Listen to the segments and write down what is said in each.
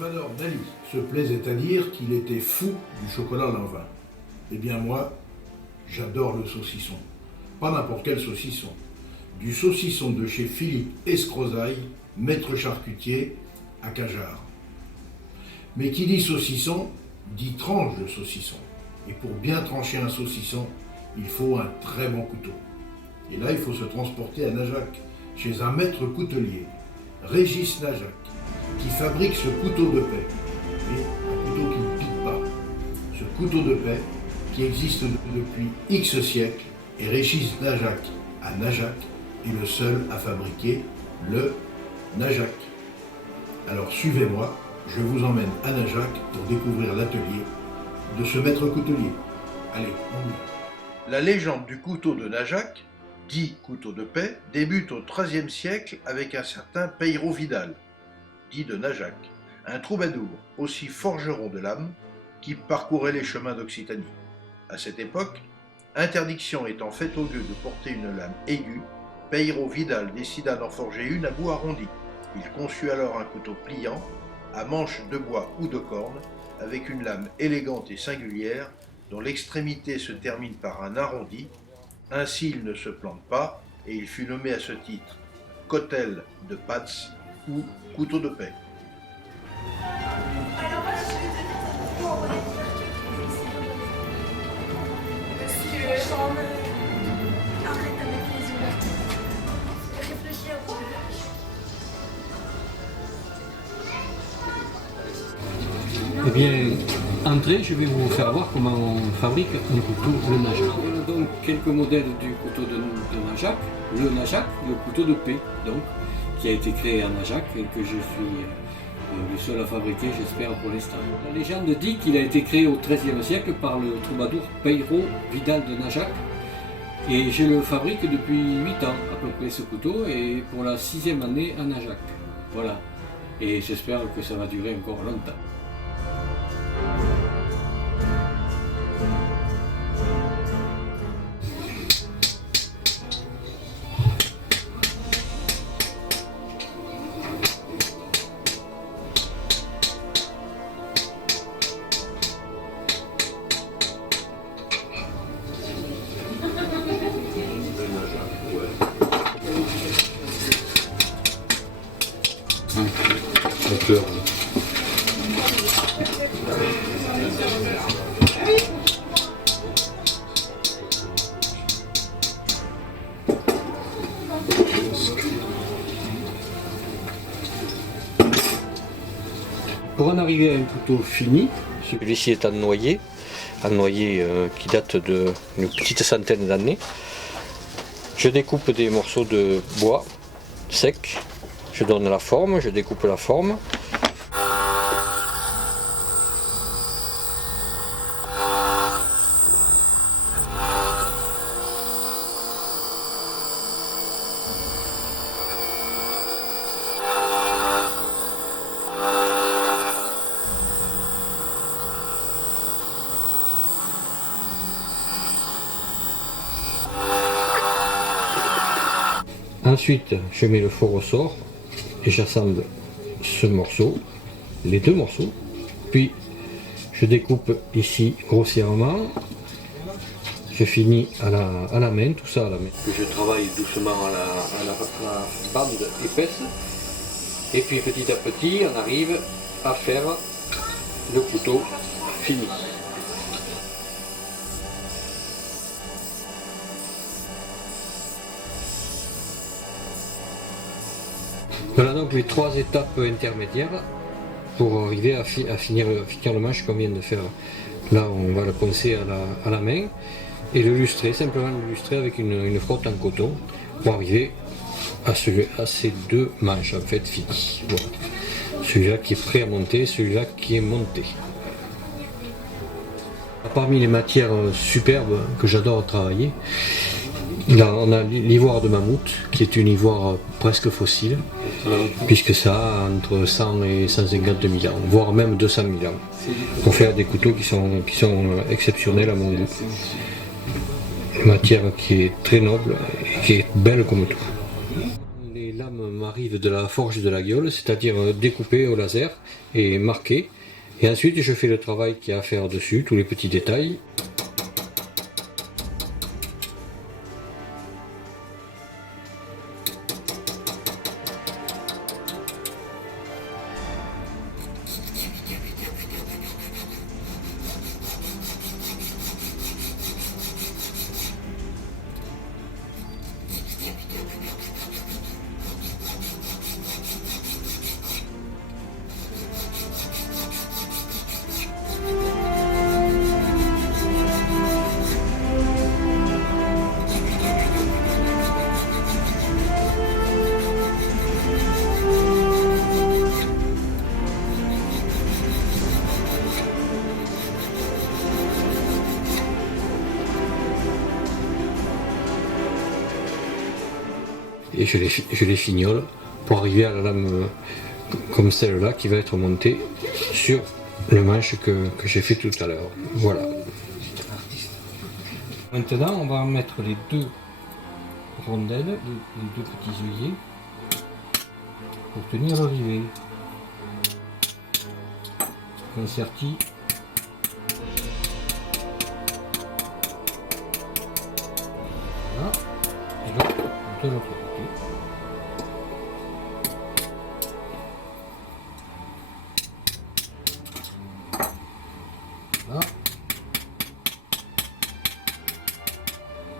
Salvador Dali se plaisait à dire qu'il était fou du chocolat Lanvin. Eh bien moi, j'adore le saucisson. Pas n'importe quel saucisson. Du saucisson de chez Philippe Escrozaille, maître charcutier à Cajarc. Mais qui dit saucisson, dit tranche de saucisson. Et pour bien trancher un saucisson, il faut un très bon couteau. Et là, il faut se transporter à Najac, chez un maître coutelier, Régis Najac, qui fabrique ce couteau de paix. Et un couteau qui ne pique pas. Ce couteau de paix qui existe depuis X siècles, et Régis Najac à Najac est le seul à fabriquer le Najac. Alors suivez-moi, je vous emmène à Najac pour découvrir l'atelier de ce maître coutelier. Allez, on y va. La légende du couteau de Najac, dit couteau de paix, débute au XIIIe siècle avec un certain Peiro Vidal, dit de Najac, un troubadour, aussi forgeron de l'âme, qui parcourait les chemins d'Occitanie. À cette époque, interdiction étant faite aux gueux de porter une lame aiguë, Peiro Vidal décida d'en forger une à bout arrondi. Il conçut alors un couteau pliant, à manche de bois ou de corne, avec une lame élégante et singulière, dont l'extrémité se termine par un arrondi. Ainsi il ne se plante pas, et il fut nommé à ce titre Cotel de Patz ou couteau de paix. Alors là, je vais te dire, ça va envoyer parce que arrête avec les yeux ouverts. Réfléchis un peu. Eh bien, entrée, je vais vous faire voir comment on fabrique un couteau de Najac. Voilà donc quelques modèles du couteau de Najac, le couteau de paix, donc, qui a été créé à Najac et que je suis le seul à fabriquer, j'espère, pour l'instant. La légende dit qu'il a été créé au XIIIe siècle par le troubadour Peiro Vidal de Najac. Et je le fabrique depuis 8 ans à peu près ce couteau et pour la 6e année à Najac. Voilà. Et j'espère que ça va durer encore longtemps. Pour en arriver à un couteau fini, celui-ci est en noyer qui date d'une petite centaine d'années. Je découpe des morceaux de bois sec, je donne la forme, je découpe la forme. Ensuite, je mets le four au sort et j'assemble ce morceau, les deux morceaux. Puis, je découpe ici grossièrement. Je finis à la main, tout ça à la main. Je travaille doucement à la bande épaisse. Et puis, petit à petit, on arrive à faire le couteau fini. Voilà donc les 3 étapes intermédiaires pour arriver à finir le manche qu'on vient de faire. Là, on va le poncer à la main et le lustrer, simplement le lustrer avec une frotte en coton pour arriver à ces 2 manches en fait finies. Voilà. Celui-là qui est prêt à monter, celui-là qui est monté. Parmi les matières superbes que j'adore travailler, là, on a l'ivoire de mammouth, qui est une ivoire presque fossile, puisque ça a entre 100 et 150 000 ans, voire même 200 000 ans, pour faire des couteaux qui sont exceptionnels à mon goût. Une matière qui est très noble et qui est belle comme tout. Les lames lames m'arrivent de la forge de la Gueule, c'est-à-dire découpées au laser et marquées. Et ensuite je fais le travail qu'il y a à faire dessus, tous les petits détails. Et je les fignole pour arriver à la lame comme celle-là qui va être montée sur le manche que j'ai fait tout à l'heure. Voilà. Maintenant, on va mettre les deux rondelles, les deux petits œillets pour tenir le rivet. On sertit. Voilà. Et l'autre de l'autre côté. Voilà.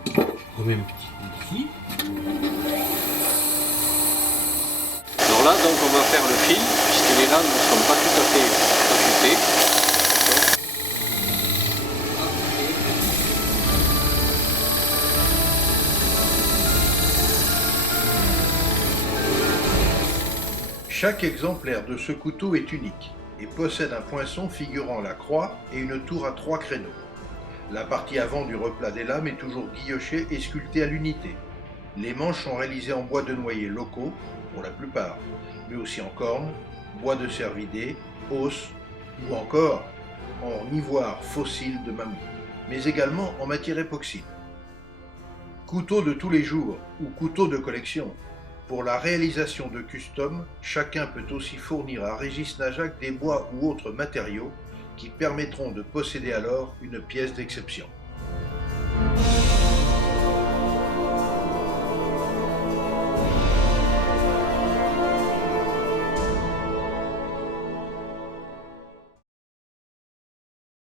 Je remets un petit coup ici. Alors là, donc on va faire le fil, puisque les lames ne sont pas tout à fait affûtées. Chaque exemplaire de ce couteau est unique et possède un poinçon figurant la croix et une tour à 3 créneaux. La partie avant du replat des lames est toujours guillochée et sculptée à l'unité. Les manches sont réalisées en bois de noyer locaux, pour la plupart, mais aussi en corne, bois de cervidé, os ou encore en ivoire fossile de mammouth, mais également en matière époxyde. Couteau de tous les jours ou couteau de collection. Pour la réalisation de custom, chacun peut aussi fournir à Régis Najac des bois ou autres matériaux qui permettront de posséder alors une pièce d'exception.